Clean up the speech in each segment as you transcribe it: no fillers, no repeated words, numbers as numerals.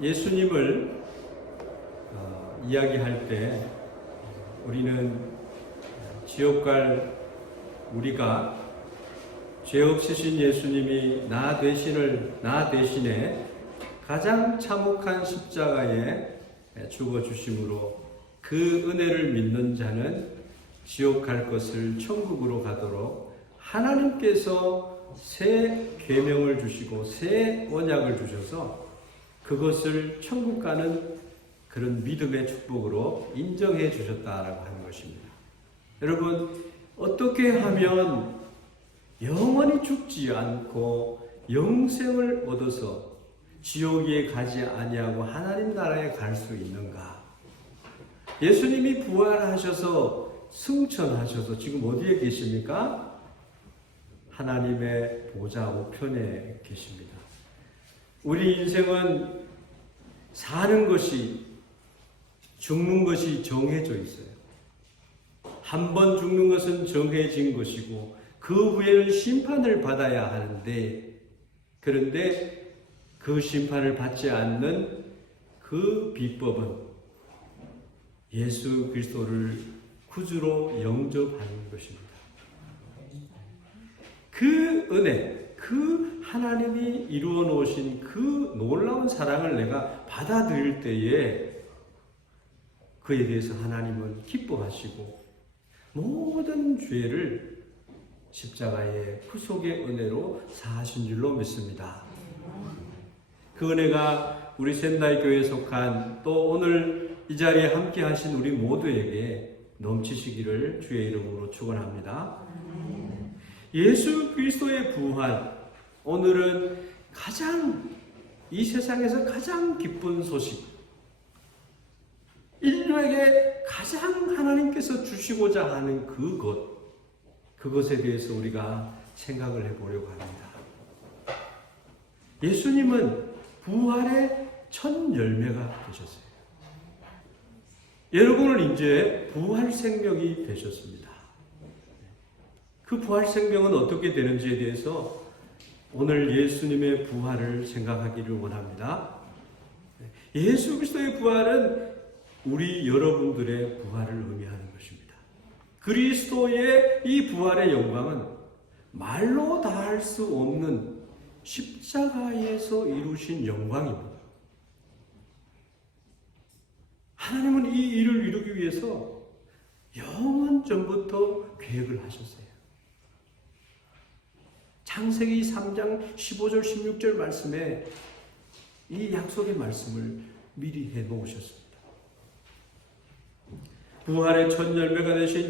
예수님을 이야기할 때 우리는 지옥 갈 우리가 죄 없으신 예수님이 나 대신에 가장 참혹한 십자가에 죽어 주심으로 그 은혜를 믿는 자는 지옥 갈 것을 천국으로 가도록 하나님께서 새 계명을 주시고 새 언약을 주셔서 그것을 천국 가는 그런 믿음의 축복으로 인정해 주셨다라고 하는 것입니다. 여러분, 어떻게 하면 영원히 죽지 않고 영생을 얻어서 지옥에 가지 아니하고 하나님 나라에 갈 수 있는가? 예수님이 부활하셔서 승천하셔서 지금 어디에 계십니까? 하나님의 보좌 우편에 계십니다. 우리 인생은 사는 것이, 죽는 것이 정해져 있어요. 한 번 죽는 것은 정해진 것이고 그 후에는 심판을 받아야 하는데, 그런데 그 심판을 받지 않는 그 비법은 예수 그리스도를 구주로 영접하는 것입니다. 그 은혜, 그 하나님이 이루어 놓으신 그 놀라운 사랑을 내가 받아들일 때에 그에 대해서 하나님은 기뻐하시고 모든 죄를 십자가의 구속의 은혜로 사하신 줄로 믿습니다. 그 은혜가 우리 샌다이 교회에 속한 또 오늘 이 자리에 함께 하신 우리 모두에게 넘치시기를 주의 이름으로 축원합니다. 예수 그리스도의 부활, 오늘은 이 세상에서 가장 기쁜 소식, 인류에게 가장 하나님께서 주시고자 하는 그것에 대해서 우리가 생각을 해보려고 합니다. 예수님은 부활의 첫 열매가 되셨어요. 여러분은 이제 부활 생명이 되셨습니다. 그 부활 생명은 어떻게 되는지에 대해서 오늘 예수님의 부활을 생각하기를 원합니다. 예수 그리스도의 부활은 우리 여러분들의 부활을 의미하는 것입니다. 그리스도의 이 부활의 영광은 말로 다할 수 없는 십자가에서 이루신 영광입니다. 하나님은 이 일을 이루기 위해서 영원 전부터 계획을 하셨어요. 창세기 3장 15절 16절 말씀에 이 약속의 말씀을 미리 해놓으셨습니다. 부활의 첫 열매가 되신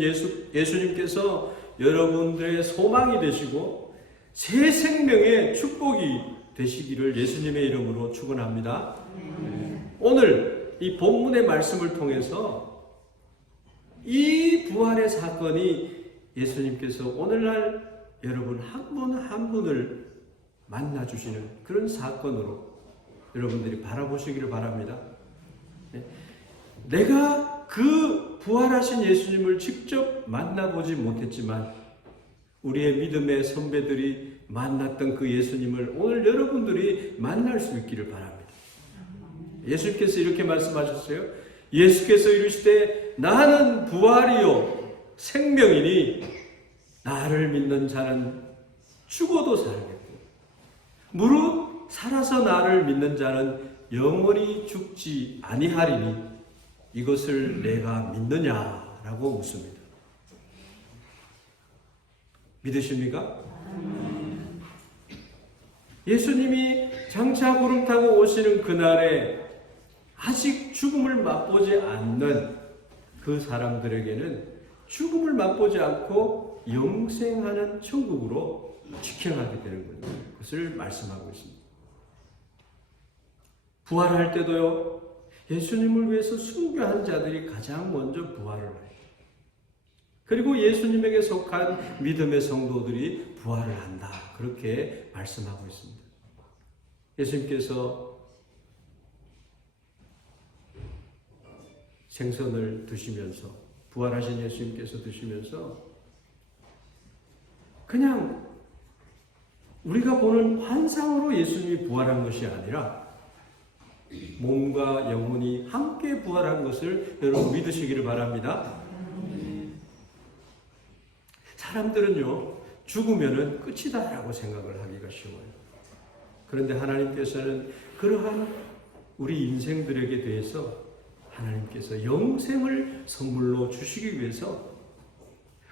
예수님께서 여러분들의 소망이 되시고 새 생명의 축복이 되시기를 예수님의 이름으로 축원합니다. 오늘 이 본문의 말씀을 통해서 이 부활의 사건이 예수님께서 오늘날 여러분 한 분 한 분을 만나주시는 그런 사건으로 여러분들이 바라보시기를 바랍니다. 내가 그 부활하신 예수님을 직접 만나보지 못했지만 우리의 믿음의 선배들이 만났던 그 예수님을 오늘 여러분들이 만날 수 있기를 바랍니다. 예수님께서 이렇게 말씀하셨어요. 예수께서 이르시되 나는 부활이요 생명이니 나를 믿는 자는 죽어도 살겠고 무릇 살아서 나를 믿는 자는 영원히 죽지 아니하리니 이것을 내가 믿느냐라고 묻습니다. 믿으십니까? 예수님이 장차 구름 타고 오시는 그날에 아직 죽음을 맛보지 않는 그 사람들에게는 죽음을 맛보지 않고 영생하는 천국으로 직행하게 되는 거예요. 그것을 말씀하고 있습니다. 부활할 때도요, 예수님을 위해서 순교한 자들이 가장 먼저 부활을 해요. 그리고 예수님에게 속한 믿음의 성도들이 부활을 한다. 그렇게 말씀하고 있습니다. 예수님께서 생선을 드시면서, 부활하신 예수님께서 드시면서 그냥 우리가 보는 환상으로 예수님이 부활한 것이 아니라 몸과 영혼이 함께 부활한 것을 여러분 믿으시기를 바랍니다. 사람들은요, 죽으면은 끝이다라고 생각을 하기가 쉬워요. 그런데 하나님께서는 그러한 우리 인생들에게 대해서 하나님께서 영생을 선물로 주시기 위해서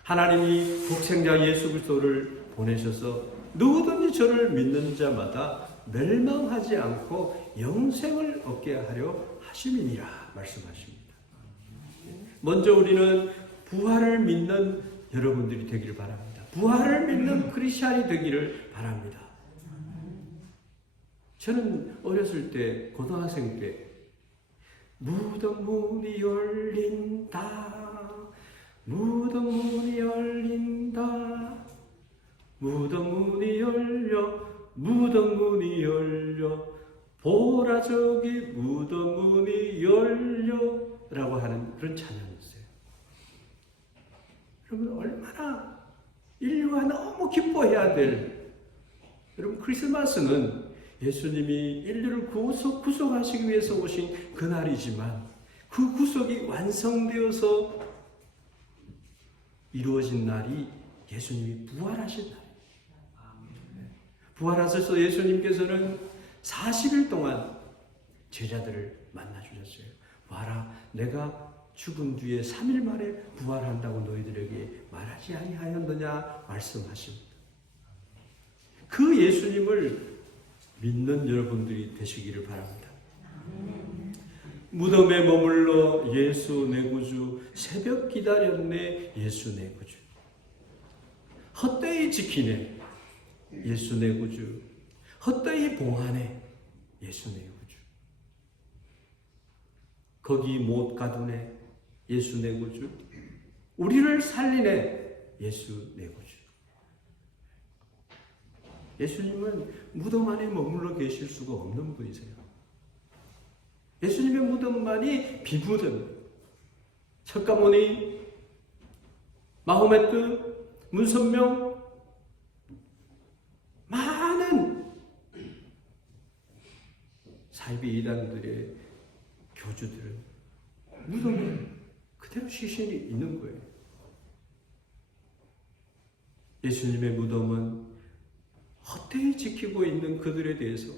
하나님이 독생자 예수 그리스도를 보내셔서 누구든지 저를 믿는 자마다 멸망하지 않고 영생을 얻게 하려 하심이니라 말씀하십니다. 먼저 우리는 부활을 믿는 여러분들이 되기를 바랍니다. 부활을 믿는 크리스찬이 되기를 바랍니다. 저는 어렸을 때, 고등학생 때 무덤 문이 열린다, 무덤 문이 열린다, 무덤 문이 열려, 무덤 문이 열려, 보라 저기 무덤 문이 열려 라고 하는 그런 찬양이었어요. 여러분, 얼마나 인류가 너무 기뻐해야 될, 여러분, 크리스마스는 예수님이 인류를 구속하시기 위해서 오신 그날이지만 그 구속이 완성되어서 이루어진 날이 예수님이 부활하신 날입니다. 부활하셔서 예수님께서는 40일 동안 제자들을 만나 주셨어요. 와라, 내가 죽은 뒤에 3일 만에 부활한다고 너희들에게 말하지 아니하였느냐 말씀하십니다. 그 예수님을 믿는 여러분들이 되시기를 바랍니다. 무덤에 머물러 예수 내 구주, 새벽 기다렸네 예수 내 구주, 헛되이 지키네 예수 내 구주, 헛되이 봉하네 예수 내 구주, 거기 못 가두네 예수 내 구주, 우리를 살리네 예수 내 구주. 예수님은 무덤 안에 머물러 계실 수가 없는 분이세요. 예수님의 무덤만이 비무덤, 석가모니, 마호메트, 문선명, 많은 사이비 이단들의 교주들은 무덤에 그대로 시신이 있는 거예요. 예수님의 무덤은 헛되이 지키고 있는 그들에 대해서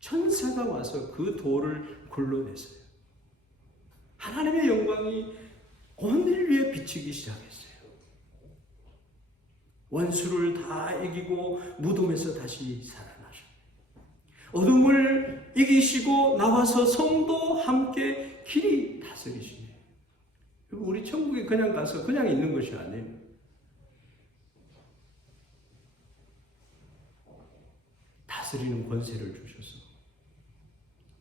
천사가 와서 그 돌을 굴러냈어요. 하나님의 영광이 온 인류에 비치기 시작했어요. 원수를 다 이기고 무덤에서 다시 살아나셨어요. 어둠을 이기시고 나와서 성도 함께 길이 다스리시네. 우리 천국에 그냥 가서 그냥 있는 것이 아니에요. 다스리는 권세를 주셔서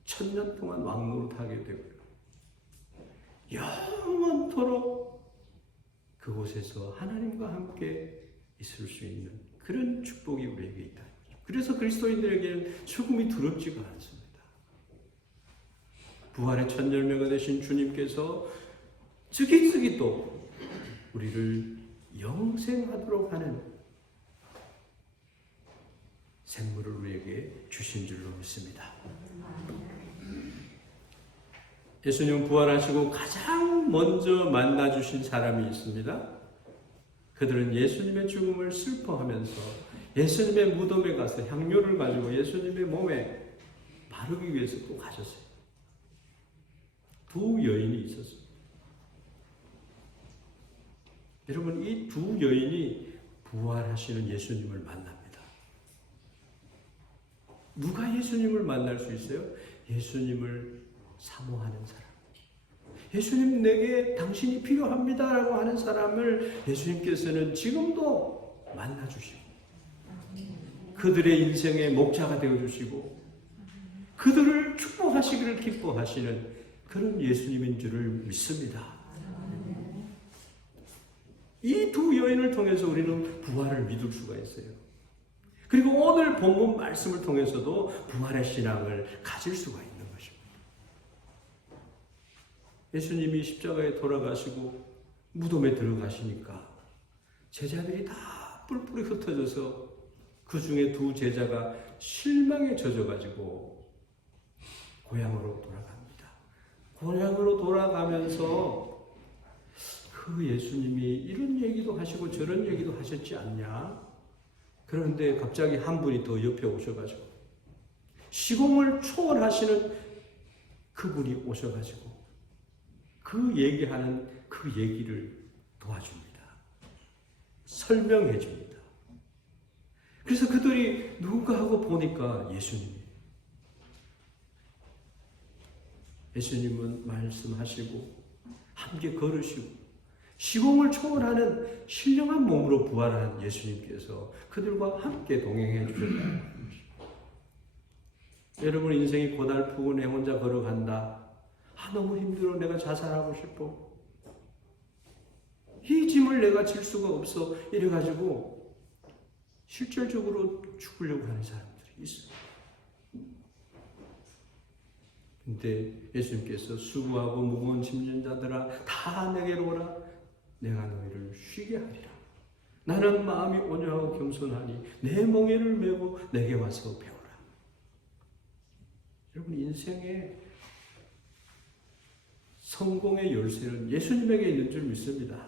1000년 동안 왕노릇하게 되고요. 영원토록 그곳에서 하나님과 함께 있을 수 있는 그런 축복이 우리에게 있다. 그래서 그리스도인들에게는 죽음이 두렵지가 않습니다. 부활의 첫 열매가 되신 주님께서 즉위즉위 또 우리를 영생하도록 하는 생물을 우리에게 주신 줄로 믿습니다. 예수님 부활하시고 가장 먼저 만나주신 사람이 있습니다. 그들은 예수님의 죽음을 슬퍼하면서 예수님의 무덤에 가서 향료를 가지고 예수님의 몸에 바르기 위해서 또 가셨어요. 두 여인이 있었습니다. 여러분, 이 두 여인이 부활하시는 예수님을 만납니다. 누가 예수님을 만날 수 있어요? 예수님을 사모하는 사람. 예수님, 내게 당신이 필요합니다라고 하는 사람을 예수님께서는 지금도 만나주시고 그들의 인생의 목자가 되어주시고 그들을 축복하시기를 기뻐하시는 그런 예수님인 줄을 믿습니다. 이 두 여인을 통해서 우리는 부활을 믿을 수가 있어요. 그리고 오늘 본문 말씀을 통해서도 부활의 신앙을 가질 수가 있는 것입니다. 예수님이 십자가에 돌아가시고 무덤에 들어가시니까 제자들이 다 뿔뿔이 흩어져서 그 중에 두 제자가 실망에 젖어가지고 고향으로 돌아갑니다. 고향으로 돌아가면서 그 예수님이 이런 얘기도 하시고 저런 얘기도 하셨지 않냐? 그런데 갑자기 한 분이 더 옆에 오셔가지고 시공을 초월하시는 그분이 오셔가지고 그 얘기하는 그 얘기를 도와줍니다. 설명해 줍니다. 그래서 그들이 누군가 하고 보니까 예수님은 말씀하시고 함께 걸으시고 시공을 초월하는 신령한 몸으로 부활한 예수님께서 그들과 함께 동행해 주셨다는 것입니다. 여러분 인생이 고달프고 내 혼자 걸어간다. 너무 힘들어. 내가 자살하고 싶어. 이 짐을 내가 질 수가 없어. 이래가지고 실질적으로 죽으려고 하는 사람들이 있어요. 근데 예수님께서 수고하고 무거운 짐진 자들아 다 내게로 오라. 내가 너희를 쉬게 하리라. 나는 마음이 온유하고 겸손하니 내 멍에를 메고 내게 와서 배우라. 여러분 인생의 성공의 열쇠는 예수님에게 있는 줄 믿습니다.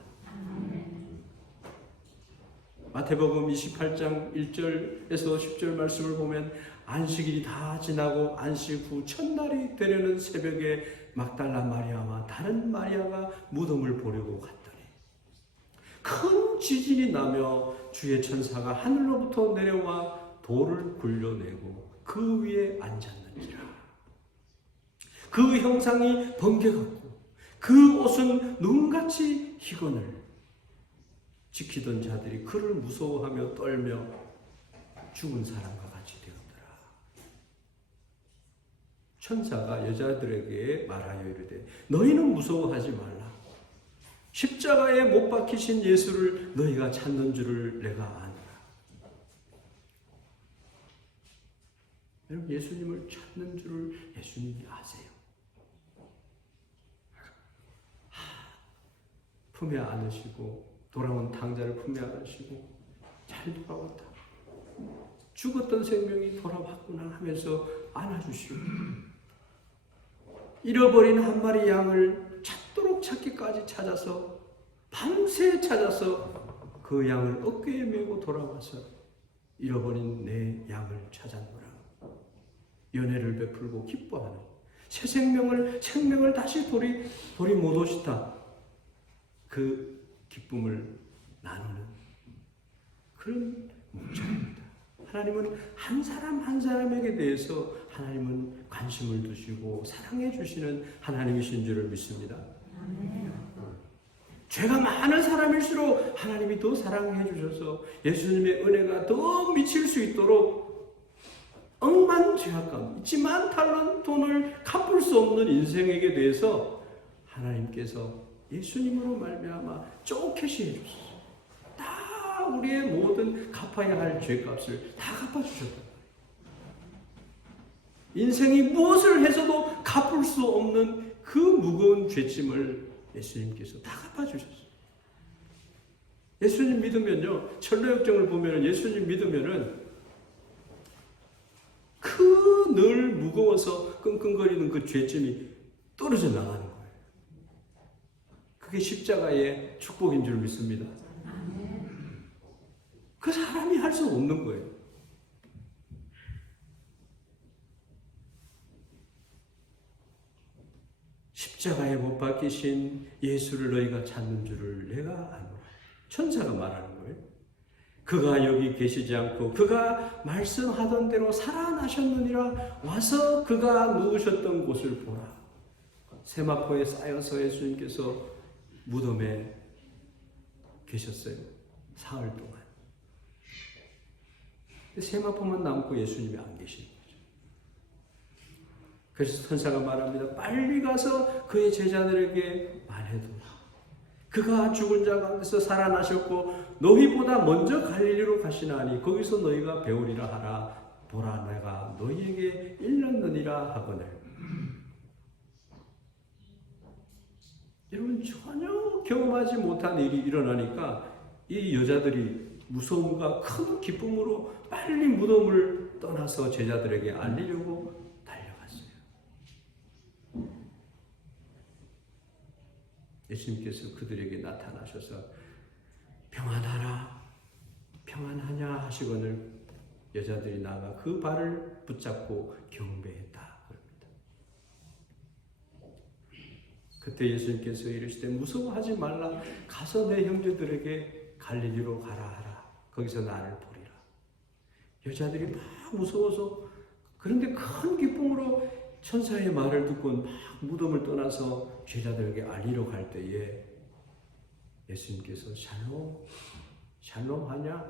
마태복음 28장 1절에서 10절 말씀을 보면 안식일이 다 지나고 안식 후 첫날이 되려는 새벽에 막달라 마리아와 다른 마리아가 무덤을 보려고 갔더니 큰 지진이 나며 주의 천사가 하늘로부터 내려와 돌을 굴려내고 그 위에 앉았는지라. 그 형상이 번개 같고 그 옷은 눈같이 희건을 지키던 자들이 그를 무서워하며 떨며 죽은 사람과 같이 되었더라. 천사가 여자들에게 말하여 이르되 너희는 무서워하지 말라. 십자가에 못 박히신 예수를 너희가 찾는 줄을 내가 아노라. 여러분 예수님을 찾는 줄을 예수님이 아세요. 품에 안으시고 돌아온 탕자를 품에 안으시고 잘 돌아왔다. 죽었던 생명이 돌아왔구나 하면서 안아주시고 잃어버린 한 마리 양을 찾도록 찾기까지 찾아서 밤새 찾아서 그 양을 어깨에 메고 돌아와서 잃어버린 내 양을 찾았노라. 연애를 베풀고 기뻐하는 새 생명을 다시 돌이 못 오시다. 그 기쁨을 나누는 그런 목적입니다. 하나님은 한 사람 한 사람에게 대해서 하나님은 관심을 두시고 사랑해 주시는 하나님이신 줄을 믿습니다. 죄가 많은 사람일수록 하나님이 더 사랑해 주셔서 예수님의 은혜가 더 미칠 수 있도록 억만 죄악감, 1만 달러 돈을 갚을 수 없는 인생에게 대해서 하나님께서 예수님으로 말미암아 쪼개시 해주셨어요. 다 우리의 모든 갚아야 할 죄값을 다 갚아주셨다. 인생이 무엇을 해서도 갚을 수 없는 그 무거운 죄짐을 예수님께서 다 갚아주셨어요. 예수님 믿으면요, 철로역정을 보면 예수님 믿으면은 그 늘 무거워서 끙끙거리는 그 죄짐이 떨어져 나가는 거예요. 그게 십자가의 축복인 줄 믿습니다. 그 사람이 할 수 없는 거예요. 십자가에 못 박히신 예수를 너희가 찾는 줄을 내가 아노라. 천사가 말하는 거예요. 그가 여기 계시지 않고 그가 말씀하던 대로 살아나셨느니라. 와서 그가 누우셨던 곳을 보라. 세마포에 쌓여서 예수님께서 무덤에 계셨어요. 사흘 동안. 세마포만 남고 예수님이 안 계신 거죠. 그래서 천사가 말합니다. 빨리 가서 그의 제자들에게 말해두라. 그가 죽은 자 가운데서 살아나셨고 너희보다 먼저 갈릴리로 가시나니 거기서 너희가 배우리라 하라. 보라 내가 너희에게 일렀느니라 하거늘. 여러분 전혀 경험하지 못한 일이 일어나니까 이 여자들이 무서움과 큰 기쁨으로 빨리 무덤을 떠나서 제자들에게 알리려고 달려갔어요. 예수님께서 그들에게 나타나셔서 평안하라, 평안하냐 하시거늘 여자들이 나가 그 발을 붙잡고 경배했다. 그럽니다. 그때 예수님께서 이르시되 무서워하지 말라. 가서 내 형제들에게 갈릴리로 가라 하라. 거기서 나를 보리라. 여자들이 막 무서워서, 그런데 큰 기쁨으로 천사의 말을 듣고 막 무덤을 떠나서 제자들에게 알리러 갈 때에 예수님께서 샬롬, 샬롬 하냐?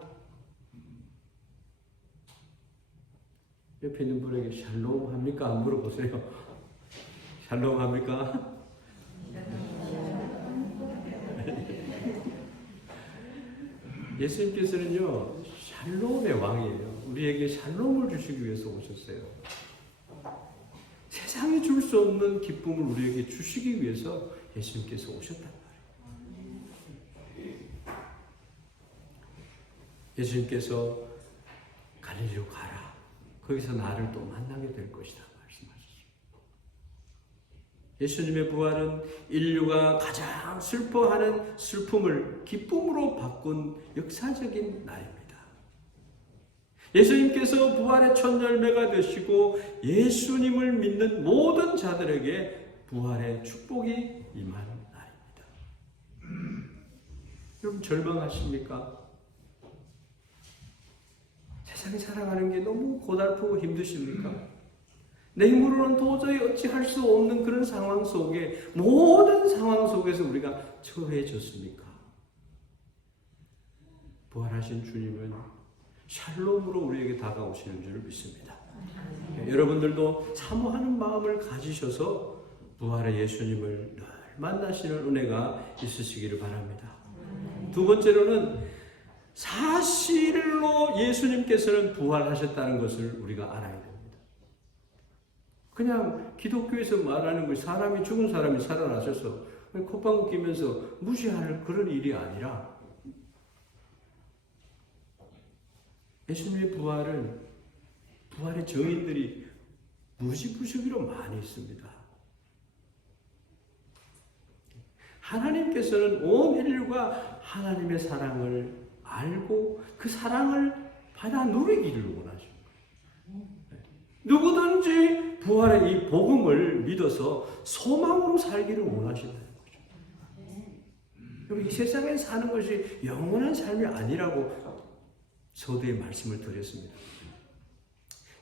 옆에 있는 분에게 샬롬 합니까? 안 물어보세요. 샬롬 합니까? 예수님께서는요, 샬롬의 왕이에요. 우리에게 샬롬을 주시기 위해서 오셨어요. 세상이 줄 수 없는 기쁨을 우리에게 주시기 위해서 예수님께서 오셨단 말이에요. 예수님께서 갈릴리로 가라. 거기서 나를 또 만나게 될 것이다 말씀하셨습니다. 예수님의 부활은 인류가 가장 슬퍼하는 슬픔을 기쁨으로 바꾼 역사적인 날입니다. 예수님께서 부활의 첫 열매가 되시고 예수님을 믿는 모든 자들에게 부활의 축복이 임한 날입니다. 여러분 절망하십니까? 세상에 살아가는 게 너무 고달프고 힘드십니까? 내 힘으로는 도저히 어찌할 수 없는 그런 상황 속에, 모든 상황 속에서 우리가 처해졌습니까? 부활하신 주님은 샬롬으로 우리에게 다가오시는 줄 믿습니다. 여러분들도 사모하는 마음을 가지셔서 부활의 예수님을 늘 만나시는 은혜가 있으시기를 바랍니다. 두 번째로는 사실로 예수님께서는 부활하셨다는 것을 우리가 알아야 됩니다. 그냥 기독교에서 말하는 것이 사람이, 죽은 사람이 살아나셔서 콧방귀 끼면서 무시할 그런 일이 아니라 예수님의 부활은, 부활의 증인들이 무시무시기로 많이 있습니다. 하나님께서는 온 인류가 하나님의 사랑을 알고 그 사랑을 받아 누리기를 원하십니다. 누구든지 부활의 이 복음을 믿어서 소망으로 살기를 원하신다는 거죠. 이 세상에 사는 것이 영원한 삶이 아니라고 서두에 말씀을 드렸습니다.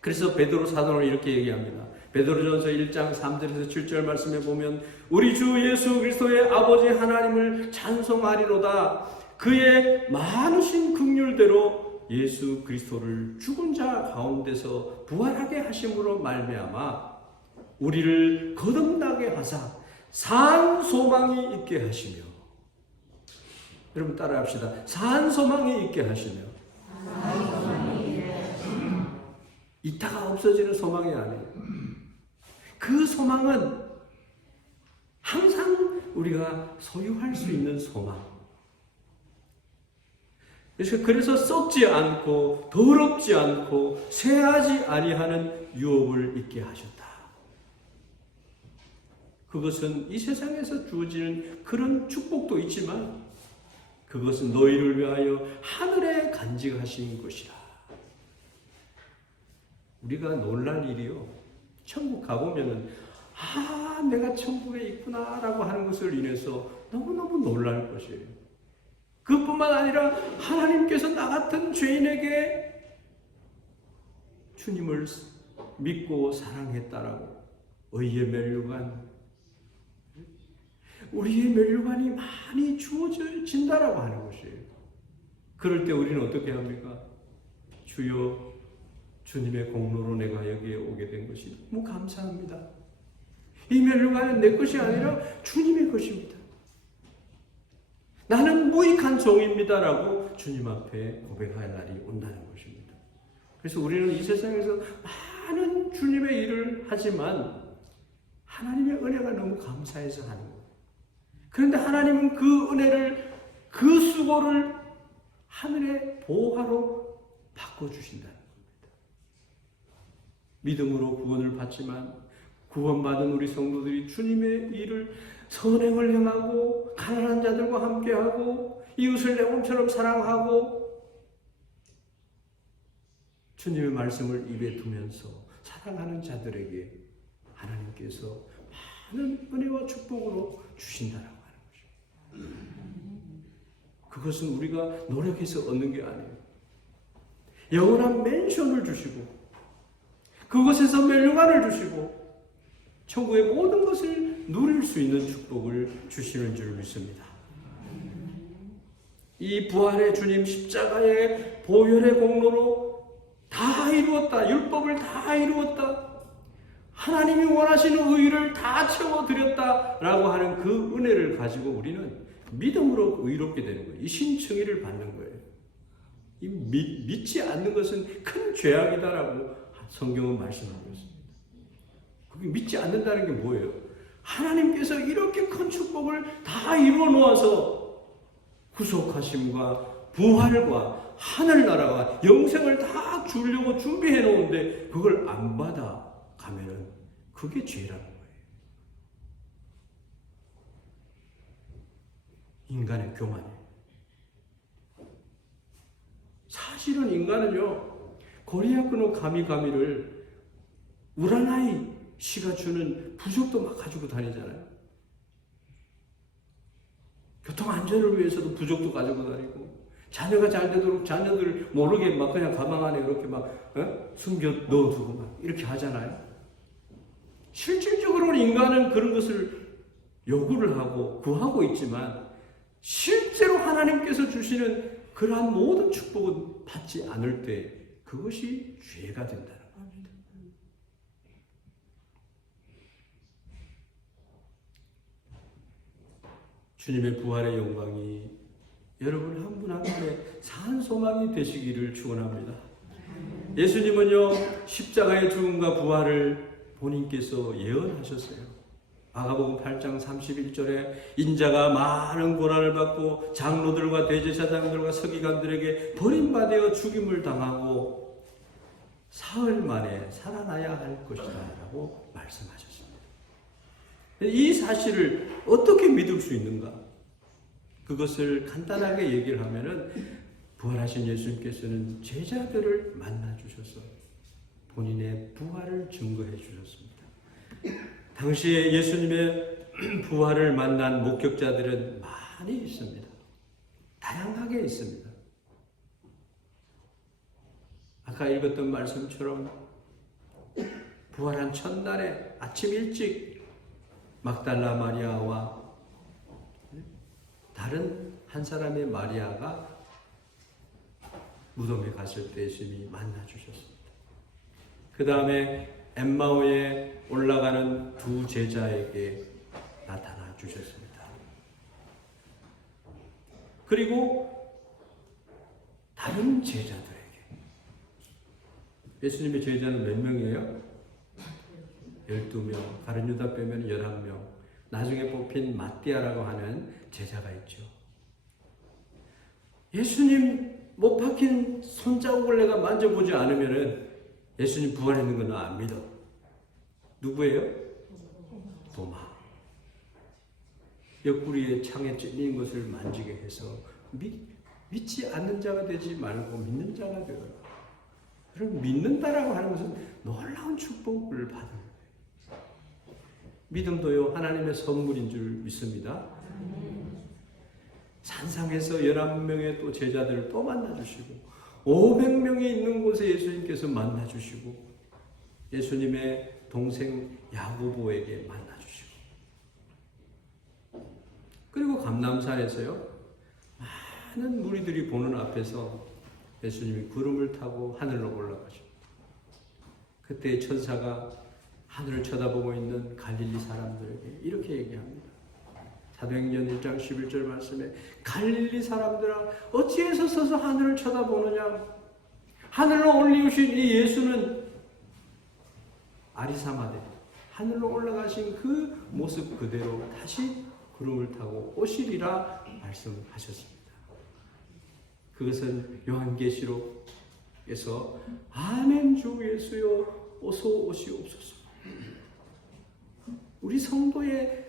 그래서 베드로 사도는 이렇게 얘기합니다. 베드로전서 1장 3절에서 7절 말씀에 보면 우리 주 예수 그리스도의 아버지 하나님을 찬송하리로다. 그의 많으신 긍휼대로 예수 그리스도를 죽은 자 가운데서 부활하게 하심으로 말미암아 우리를 거듭나게 하사 산 소망이 있게 하시며, 여러분 따라합시다. 산 소망이 있게 하시며, 있다가 없어지는 소망이 아니에요. 그 소망은 항상 우리가 소유할 수 있는 소망. 그래서 썩지 않고 더럽지 않고 쇠하지 아니하는 유업을 있게 하셨다. 그것은 이 세상에서 주어지는 그런 축복도 있지만 그것은 너희를 위하여 하늘에 간직하신 것이라. 우리가 놀랄 일이요, 천국 가보면은 내가 천국에 있구나라고 하는 것을 인해서 너무너무 놀랄 것이에요. 그뿐만 아니라 하나님께서 나 같은 죄인에게 주님을 믿고 사랑했다라고 의의 면류관, 우리의 면류관이 많이 주어진다라고 하는 것이에요. 그럴 때 우리는 어떻게 합니까? 주여, 주님의 공로로 내가 여기에 오게 된 것이 너무 감사합니다. 이 면류관은 내 것이 아니라 주님의 것입니다. 나는 무익한 종입니다라고 주님 앞에 고백할 날이 온다는 것입니다. 그래서 우리는 이 세상에서 많은 주님의 일을 하지만 하나님의 은혜가 너무 감사해서 하는 거예요. 그런데 하나님은 그 은혜를, 그 수고를 하늘의 보화로 바꿔주신다는 겁니다. 믿음으로 구원을 받지만 구원받은 우리 성도들이 주님의 일을 선행을 행하고 가난한 자들과 함께하고 이웃을 내 몸처럼 사랑하고 주님의 말씀을 입에 두면서 사랑하는 자들에게 하나님께서 많은 은혜와 축복으로 주신다라고 하는 것입니다. 그것은 우리가 노력해서 얻는 게 아니에요. 영원한 맨션을 주시고 그곳에서 멸류관을 주시고 천국의 모든 것을 누릴 수 있는 축복을 주시는 줄 믿습니다. 이 부활의 주님 십자가의 보혈의 공로로 다 이루었다. 율법을 다 이루었다. 하나님이 원하시는 의를 다 채워드렸다라고 하는 그 은혜를 가지고 우리는 믿음으로 의롭게 되는 거예요. 이 신칭의를 받는 거예요. 이 믿지 않는 것은 큰 죄악이다라고 성경은 말씀하고 있습니다. 그게 믿지 않는다는 게 뭐예요? 하나님께서 이렇게 큰 축복을 다 이루어 놓아서 구속하심과 부활과 하늘나라와 영생을 다 주려고 준비해 놓은데 그걸 안 받아 가면은 그게 죄라는 거예요. 인간의 교만이에요. 사실은 인간은요, 고리아크노 가미가미를 우라나이 씨가 주는 부적도 막 가지고 다니잖아요. 교통 안전을 위해서도 부적도 가지고 다니고, 자녀가 잘 되도록 자녀들 모르게 막 그냥 가방 안에 이렇게 막 숨겨 넣어두고 막 이렇게 하잖아요. 실질적으로는 인간은 그런 것을 요구를 하고 구하고 있지만 실제로 하나님께서 주시는 그러한 모든 축복은 받지 않을 때 그것이 죄가 된다는 겁니다. 주님의 부활의 영광이 여러분 한 분 한 분의 산 소망이 되시기를 축원합니다. 예수님은요 십자가의 죽음과 부활을 본인께서 예언하셨어요. 마가복음 8장 31절에 인자가 많은 고난을 받고 장로들과 대제사장들과 서기관들에게 버림받아 죽임을 당하고 사흘 만에 살아나야 할 것이다 라고 말씀하셨습니다. 이 사실을 어떻게 믿을 수 있는가? 그것을 간단하게 얘기를 하면은 부활하신 예수님께서는 제자들을 만나 주셔서 본인의 부활을 증거해 주셨습니다. 당시에 예수님의 부활을 만난 목격자들은 많이 있습니다. 다양하게 있습니다. 아까 읽었던 말씀처럼 부활한 첫날에 아침 일찍 막달라 마리아와 다른 한 사람의 마리아가 무덤에 갔을 때 예수님이 만나 주셨습니다. 그 다음에 엠마오에 올라가는 두 제자에게 나타나 주셨습니다. 그리고 다른 제자들에게. 예수님의 제자는 몇 명이에요? 12명. 다른 유다 빼면 11명. 나중에 뽑힌 마띠아라고 하는 제자가 있죠. 예수님 못 박힌 손자국을 내가 만져보지 않으면은 예수님 부활했는 건 나 안 믿어. 누구예요? 도마. 옆구리에 창에 찔린 것을 만지게 해서 믿지 않는 자가 되지 말고 믿는 자가 되어라. 그럼 믿는다라고 하는 것은 놀라운 축복을 받은 거예요. 믿음도요 하나님의 선물인 줄 믿습니다. 산상에서 11명의 또 제자들을 또 만나주시고 500명이 있는 곳에 예수님께서 만나주시고 예수님의 동생 야고보에게 만나주시고 그리고 감람산에서요 많은 무리들이 보는 앞에서 예수님이 구름을 타고 하늘로 올라가시고 그때 천사가 하늘을 쳐다보고 있는 갈릴리 사람들에게 이렇게 얘기합니다. 사도행전 1장 11절 말씀에 갈릴리 사람들아 어찌해서 서서 하늘을 쳐다보느냐. 하늘로 올리우신 이 예수는 아리사마대 하늘로 올라가신 그 모습 그대로 다시 구름을 타고 오시리라 말씀하셨습니다. 그것은 요한계시록에서 아멘 주 예수여 어서 오시옵소서. 우리 성도의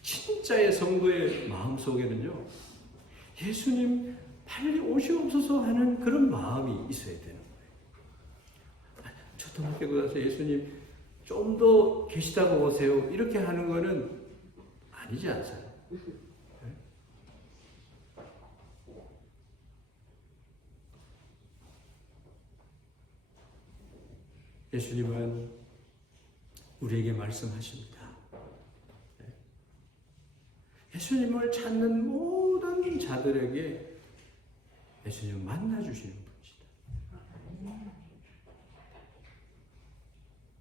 진짜의 성도의 마음 속에는요, 예수님 빨리 오시옵소서 하는 그런 마음이 있어야 되는 거예요. 초등학교 가서 예수님 좀 더 계시다가 오세요, 이렇게 하는 거는 아니지 않아요? 예수님은 우리에게 말씀하십니다. 예수님을 찾는 모든 자들에게 예수님을 만나주시는 분이시다.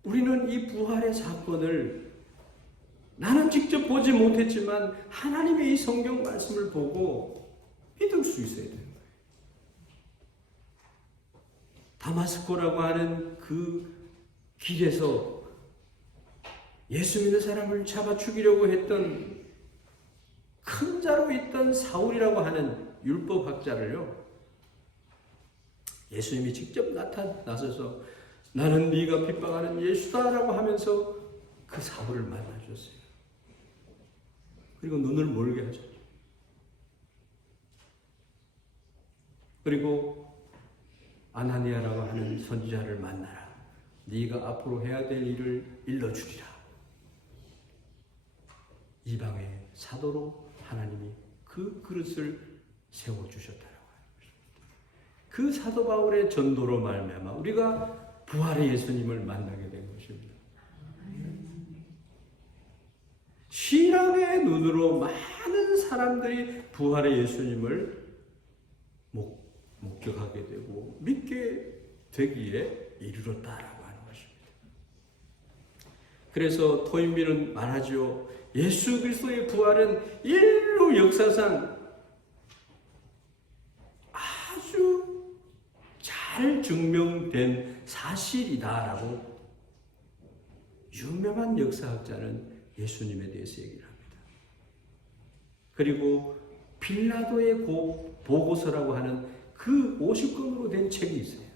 우리는 이 부활의 사건을 나는 직접 보지 못했지만 하나님의 이 성경 말씀을 보고 믿을 수 있어야 돼요. 다마스코라고 하는 그 길에서 예수 믿는 사람을 잡아 죽이려고 했던 큰 자로 있던 사울이라고 하는 율법학자를요, 예수님이 직접 나타나셔서 나는 네가 핍박하는 예수다라고 하면서 그 사울을 만나줬어요. 그리고 눈을 멀게 하셨죠. 그리고 아나니아라고 하는 선지자를 만나라. 네가 앞으로 해야 될 일을 일러주리라. 이방의 사도로 하나님이 그 그릇을 세워주셨다라고 하는 것입니다. 그 사도 바울의 전도로 말미암아 우리가 부활의 예수님을 만나게 된 것입니다. 신앙의 눈으로 많은 사람들이 부활의 예수님을 목격하게 되고 믿게 되기에 이르렀다라고 하는 것입니다. 그래서 토인비는 말하죠. 예수 그리스도의 부활은 인류 역사상 아주 잘 증명된 사실이다라고 유명한 역사학자는 예수님에 대해서 얘기를 합니다. 그리고 빌라도의 보고서라고 하는 그 50권으로 된 책이 있어요.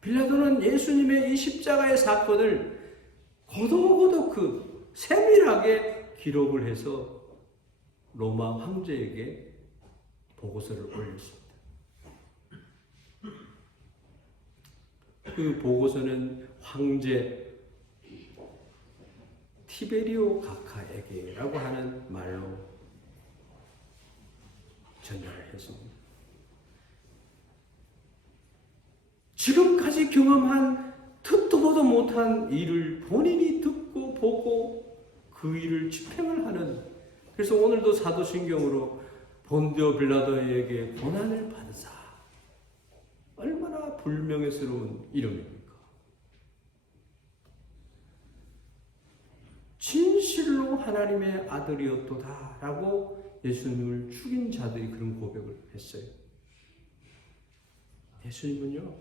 빌라도는 예수님의 이 십자가의 사건을 고도고도 세밀하게 기록을 해서 로마 황제에게 보고서를 올렸습니다. 그 보고서는 황제 티베리오 각하에게라고 하는 말로 전달을 했습니다. 지금까지 경험한 듣도 보도 못한 일을 본인이 듣고 보고 그 일을 집행을 하는, 그래서 오늘도 사도신경으로 본디오 빌라도에게 고난을 받으사, 얼마나 불명예스러운 이름입니까? 진실로 하나님의 아들이었도다 라고 예수님을 죽인 자들이 그런 고백을 했어요. 예수님은요,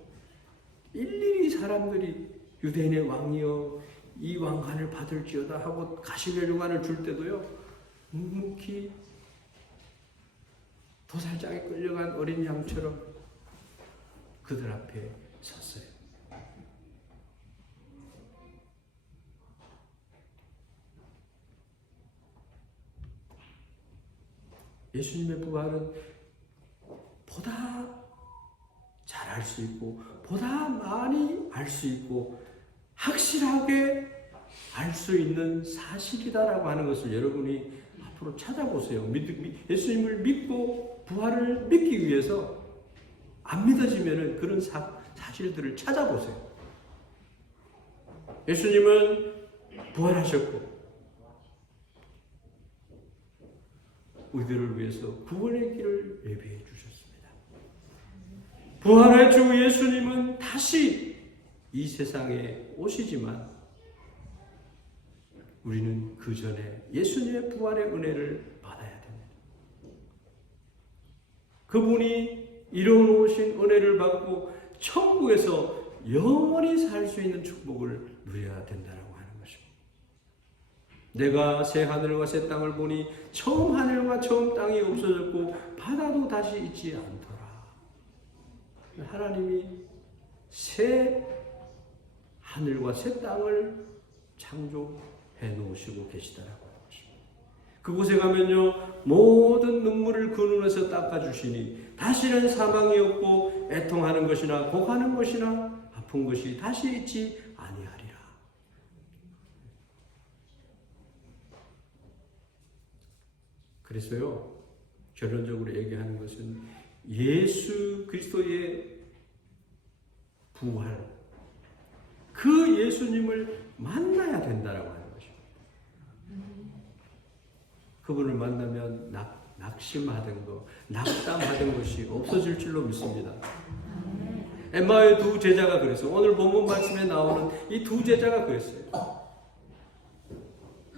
일일이 사람들이 유대인의 왕이여 이 왕관을 받을지어다 하고 가시멜유관을 줄 때도요, 묵묵히 도살장에 끌려간 어린 양처럼 그들 앞에 섰어요. 예수님의 부활은 보다 잘 알 수 있고 보다 많이 알 수 있고 확실하게 알 수 있는 사실이다라고 하는 것을 여러분이 앞으로 찾아보세요. 예수님을 믿고 부활을 믿기 위해서 안 믿어지면 그런 사실들을 찾아보세요. 예수님은 부활하셨고 우리들을 위해서 구원의 길을 예비해 주셨습니다. 부활의 주 예수님은 다시 이 세상에 오시지만 우리는 그 전에 예수님의 부활의 은혜를 받아야 됩니다. 그분이 이루어놓으신 은혜를 받고 천국에서 영원히 살 수 있는 축복을 누려야 된다고 하는 것입니다. 내가 새 하늘과 새 땅을 보니 처음 하늘과 처음 땅이 없어졌고 바다도 다시 있지 않더라. 하나님이 새 하늘과 새 땅을 창조해 해놓으시고 계시다라고 하는 것입니다. 그곳에 가면요 모든 눈물을 그 눈에서 닦아주시니 다시는 사망이 없고 애통하는 것이나 곡하는 것이나 아픈 것이 다시 있지 아니하리라. 그래서요 결론적으로 얘기하는 것은 예수 그리스도의 부활, 그 예수님을 만나야 된다라고 하는 것입니다. 그분을 만나면 낙심하던 것, 낙담하던 것이 없어질 줄로 믿습니다. 엠마오의 두 제자가 그랬어요. 오늘 본문 말씀에 나오는 이 두 제자가 그랬어요.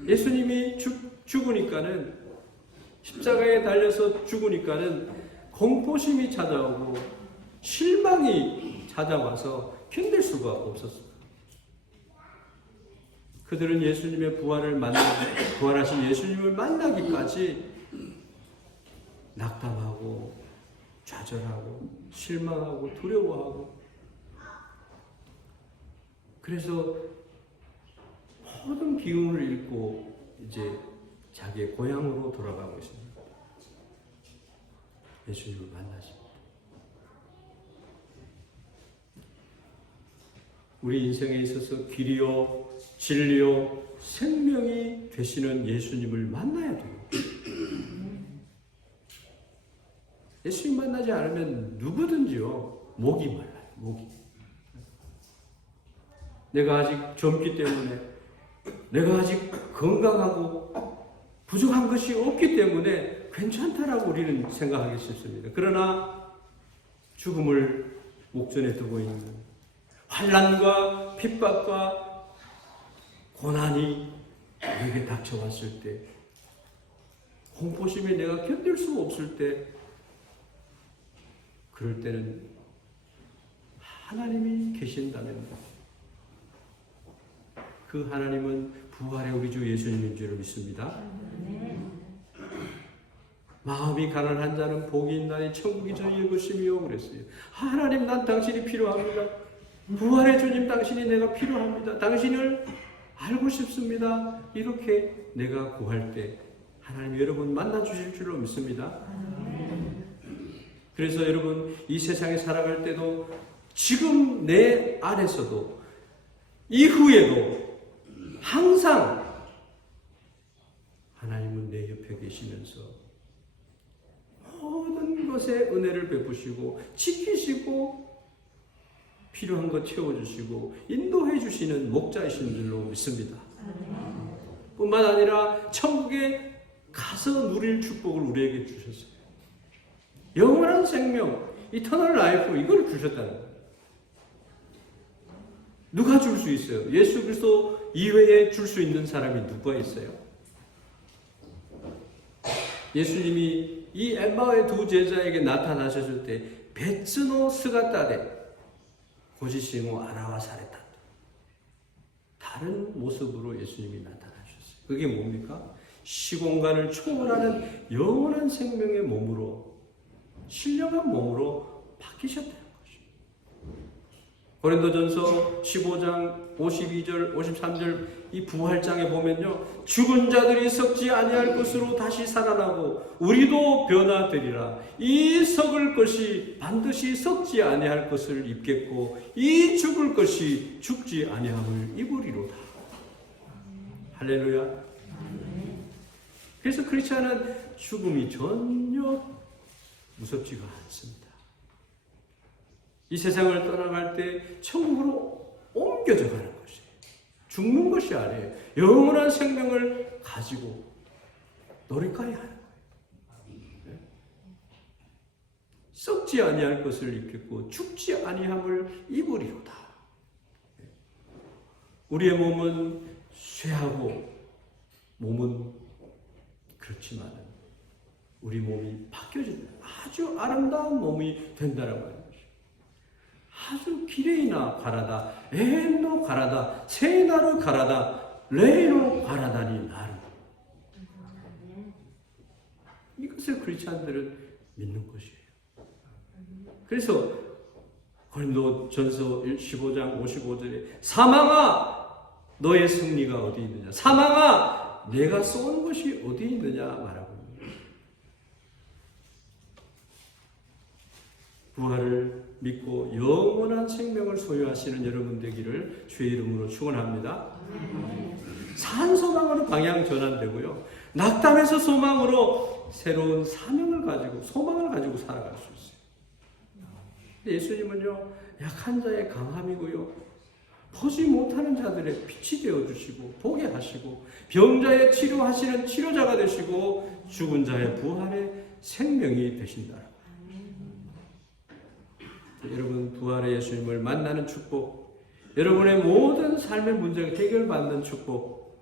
예수님이 죽으니까는, 십자가에 달려서 죽으니까는 공포심이 찾아오고 실망이 찾아와서 견딜 수가 없었습니다. 그들은 예수님의 부활하신 예수님을 만나기까지 낙담하고 좌절하고 실망하고 두려워하고, 그래서 모든 기운을 잃고 이제 자기의 고향으로 돌아가고 있습니다. 예수님을 만나십니다. 우리 인생에 있어서 길이요, 진리요, 생명이 되시는 예수님을 만나야 돼요. 예수님 만나지 않으면 누구든지요, 목이 말라요, 목이. 내가 아직 젊기 때문에, 내가 아직 건강하고 부족한 것이 없기 때문에 괜찮다라고 우리는 생각하기 쉽습니다. 그러나 죽음을 목전에 두고 있는 환난과 핍박과 고난이 내게 닥쳐왔을 때, 공포심에 내가 견딜 수 없을 때, 그럴 때는 하나님이 계신다면 그 하나님은 부활의 우리 주 예수님인 줄 믿습니다. 마음이 가난한 자는 복이 있나니 천국이 저희의 것이며 그랬어요. 하나님, 난 당신이 필요합니다. 부활의 주님, 당신이 내가 필요합니다. 당신을 알고 싶습니다. 이렇게 내가 구할 때 하나님 여러분 만나 주실 줄로 믿습니다. 그래서 여러분 이 세상에 살아갈 때도 지금 내 안에서도 이후에도 항상 하나님은 내 옆에 계시면서 모든 것에 은혜를 베푸시고 지키시고 필요한 것 채워주시고 인도해 주시는 목자이신 줄로 믿습니다. 뿐만 아니라 천국에 가서 누릴 축복을 우리에게 주셨어요. 영원한 생명, 이터널 라이프, 이걸 주셨다는 거예요. 누가 줄 수 있어요? 예수 그리스도 이외에 줄 수 있는 사람이 누가 있어요? 예수님이 이 엠마오의 두 제자에게 나타나셨을 때 베츠노 스가타데 고지시모 아라와 사레탄, 다른 모습으로 예수님이 나타나셨어요. 그게 뭡니까? 시공간을 초월하는 영원한 생명의 몸으로, 신령한 몸으로 바뀌셨다는 것입니다. 고린도전서 15장 52절 53절 이 부활장에 보면요, 죽은 자들이 썩지 아니할 것으로 다시 살아나고 우리도 변화되리라. 이 썩을 것이 반드시 썩지 아니할 것을 입겠고 이 죽을 것이 죽지 아니함을 입으리로다. 할렐루야. 그래서 크리스찬은 죽음이 전혀 무섭지가 않습니다. 이 세상을 떠나갈 때 천국으로 옮겨져 가는 것이에요. 죽는 것이 아니에요. 영원한 생명을 가지고 노력해야 하는 거예요. 썩지 아니할 것을 입겠고 죽지 아니함을 입으리로다. 우리의 몸은 쇠하고 몸은 그렇지만 우리 몸이 바뀌어진다. 아주 아름다운 몸이 된다라고 하는 것이죠. 아주 기레이나 가라다, 에노 가라다, 세나르 가라다, 레이노 가라다니 나르. 이것을 크리스찬들은 믿는 것이에요. 그래서 고린도전서 15장 55절에 사망아 너의 승리가 어디 있느냐? 사망아, 내가 쏜 것이 어디 있느냐? 말하고 있습니다. 부활을 믿고 영원한 생명을 소유하시는 여러분 되기를 주의 이름으로 축원합니다. 산 소망으로 방향 전환되고요. 낙담에서 소망으로 새로운 사명을 가지고 소망을 가지고 살아갈 수 있어요. 예수님은요, 약한 자의 강함이고요, 보지 못하는 자들의 빛이 되어주시고 보게 하시고 병자의 치료하시는 치료자가 되시고 죽은 자의 부활의 생명이 되신다. 여러분, 부활의 예수님을 만나는 축복, 여러분의 모든 삶의 문제가 해결받는 축복,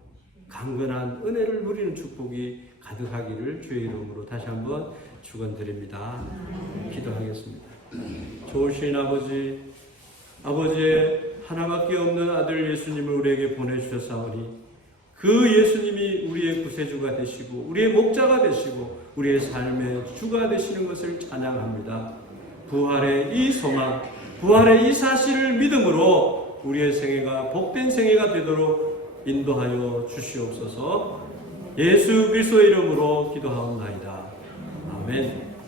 강건한 은혜를 누리는 축복이 가득하기를 주의 이름으로 다시 한번 축원드립니다. 기도하겠습니다. 좋으신 아버지, 아버지의 하나밖에 없는 아들 예수님을 우리에게 보내주셨사오니 그 예수님이 우리의 구세주가 되시고 우리의 목자가 되시고 우리의 삶의 주가 되시는 것을 찬양합니다. 부활의 이 소망, 부활의 이 사실을 믿음으로 우리의 생애가 복된 생애가 되도록 인도하여 주시옵소서. 예수 그리스도의 이름으로 기도하옵나이다. 아멘.